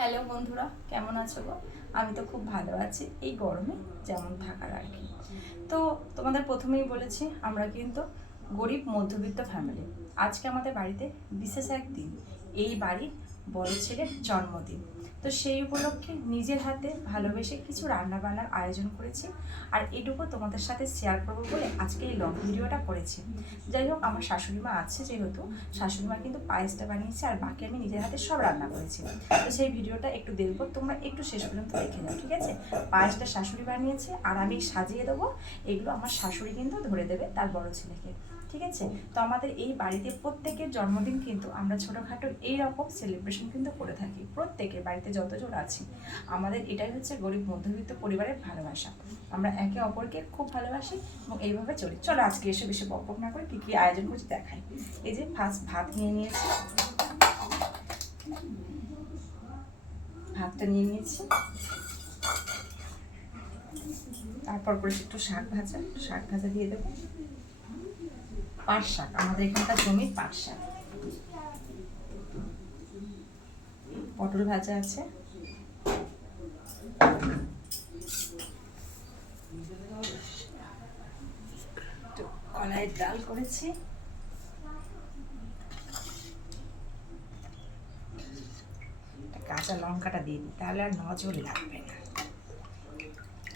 Hello বন্ধুরা, কেমন আছো গো? আমি তো খুব ভালো আছি, এই গরমে যেমন থাকার আর কি। তো তোমাদের প্রথমেই বলেছি, আমরা কিন্তু গরিব মধ্যবিত্ত ফ্যামিলি। আজকে আমাদের বাড়িতে বিশেষ এক দিন, এই বাড়ির বড় ছেলের জন্মদিন। তো সেই উপলক্ষে নিজের হাতে ভালোবেসে কিছু রান্না বান্নার আয়োজন করেছি, আর এটুকু তোমাদের সাথে শেয়ার করবো বলে আজকে এই লং ভিডিওটা করেছি। যাই হোক, আমার শাশুড়ি মা আছে যেহেতু, শাশুড়ি মা কিন্তু পায়েসটা বানিয়েছে আর বাকি আমি নিজের হাতে সব রান্না করেছি। তো সেই ভিডিওটা একটু দেখবো, তোমরা একটু শেষ পর্যন্ত দেখে নাও, ঠিক আছে? পায়েসটা শাশুড়ি বানিয়েছে আর আমি সাজিয়ে দেবো, এগুলো আমার শাশুড়ি কিন্তু ধরে দেবে তার বড় ছেলেকে, ঠিক আছে? তো আমাদের এই বাড়িতে প্রত্যেকের জন্মদিন কিন্তু আমরা ছোটোখাটো এইরকম সেলিব্রেশন কিন্তু করে থাকি, প্রত্যেকের বাড়িতে যতজন আছি। আমাদের এটাই হচ্ছে গরিব মধ্যবিত্ত পরিবারের ভালোবাসা। আমরা একে অপরকে খুব ভালোবাসি এবং এইভাবে চলি। চলো আজকে এসে বেশি বকবক না করে কী কী আয়োজন করছি দেখাই। এই যে ফার্স্ট ভাত নিয়ে নিয়েছি, ভাতটা নিয়ে নিয়েছি। তারপর করেছি একটু শাক ভাজা দিয়ে দেবো। পাট শাক, আমাদের এখানকার জমির পাট শাক। পটল ভাজা আছে, কলাইয়ের ডাল করেছি, কাঁচা লঙ্কাটা দিয়ে দিই, তাহলে আর নজর লাগবে না।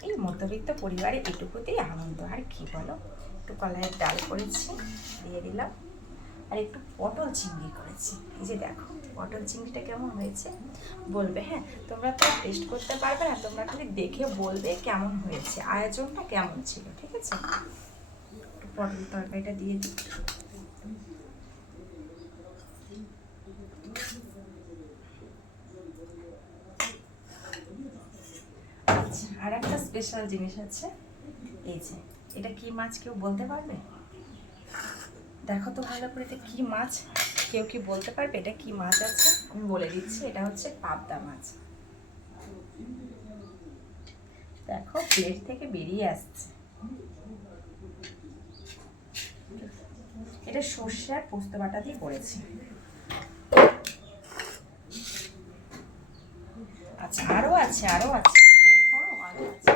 এই মধ্যবিত্ত পরিবারে এটুকুতেই আনন্দ, আর কি বলো। একটু কলাইয়ের ডাল করেছি, দিয়ে দিলাম। আর একটু পটল চিংড়ি করেছি। এই যে দেখো পটল চিংড়িটা কেমন হয়েছে বলবে, হ্যাঁ? তোমরা তো টেস্ট করতে পারবে না, তোমরা খালি দেখে বলবে কেমন হয়েছে, আয়োজনটা কেমন ছিল, ঠিক আছে? একটু পটল তরকারিটা দিয়ে দিই। আচ্ছা, আর একটা স্পেশাল জিনিস আছে। এই যে এটা কি মাছ, কেউ বলতে পারবে? দেখো তো ভালো করে, এটা কি মাছ? কেউ কি বলতে পারবে এটা কি মাছ আছে? আমি বলে দিচ্ছি, এটা হচ্ছে পাবদা মাছ। দেখো প্লেট থেকে বেরিয়ে আসছে। এটা সর্ষে আর পোস্ত বাটা দিয়ে করেছি। আচ্ছা, আরো আছে, আরো আছে, আরো আছে।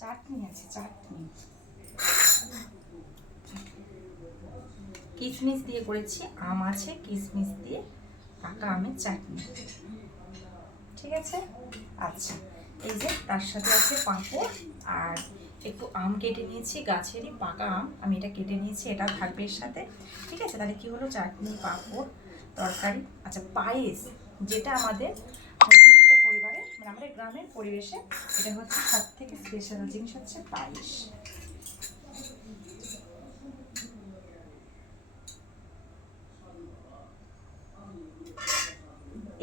চাটনি আছে, চাটনি কিশমিশ দিয়ে করেছি, আম আছে, কিশমিশ দিয়ে পাকা আমের চাটনি, ঠিক আছে? আচ্ছা, এই যে তার সাথে আছে পাঁপড়, আর একটু আম কেটে নিয়েছি, গাছেরই পাকা আম, আমি এটা কেটে নিয়েছি, এটা থাকবে এর সাথে, ঠিক আছে? তাহলে কি হলো, চাটনি, পাঁপড়, তরকারি। আচ্ছা, পায়েস, যেটা আমাদের মধ্যবিত্ত পরিবারে, মানে আমাদের গ্রামের পরিবেশে এটা হচ্ছে সব থেকে স্পেশাল জিনিস, হচ্ছে পায়েস।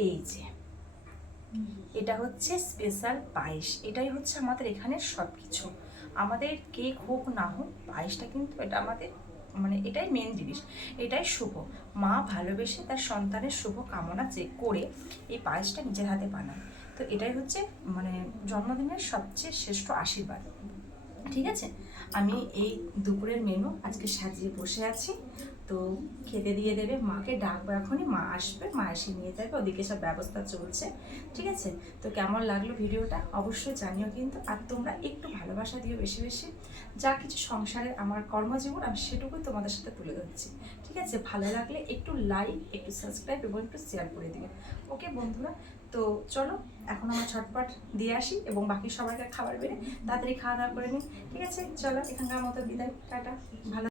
এই যে এটা হচ্ছে স্পেশাল পায়েস, এটাই হচ্ছে আমাদের এখানের সব কিছু। আমাদের কেক হোক না হোক, পায়েসটা কিন্তু এটা আমাদের, মানে এটাই মেন জিনিস, এটাই শুভ। মা ভালোবেসে তার সন্তানের শুভ কামনা করে এই পায়েসটা নিজের হাতে বানায়। তো এটাই হচ্ছে মানে জন্মদিনের সবচেয়ে শ্রেষ্ঠ আশীর্বাদ, ঠিক আছে? আমি এই দুপুরের মেনু আজকে সাজিয়ে বসে আছি। তো খেতে দিয়ে দেবে, মাকে ডাকবো এখনই, মা আসবে, মা এসে নিয়ে যাবে, ওদিকে সব ব্যবস্থা চলছে, ঠিক আছে? তো কেমন লাগলো ভিডিওটা অবশ্যই জানিও কিন্তু, আর তোমরা একটু ভালোবাসা দিও বেশি বেশি। যা কিছু সংসারের আমার কর্মজীবন আমি সেটুকুই তোমাদের সাথে তুলে ধরছি, ঠিক আছে? ভালো লাগলে একটু লাইক, একটু সাবস্ক্রাইব এবং একটু শেয়ার করে দিবে, ওকে বন্ধুরা? তো চলো এখন আমরা ছটপট দিয়ে আসি এবং বাকি সবাইকে খাবার বেড়ে তাড়াতাড়ি খাওয়া দাওয়া করে নিই, ঠিক আছে? চলো এখানকার মতো বিদায়, টাটা, ভালো।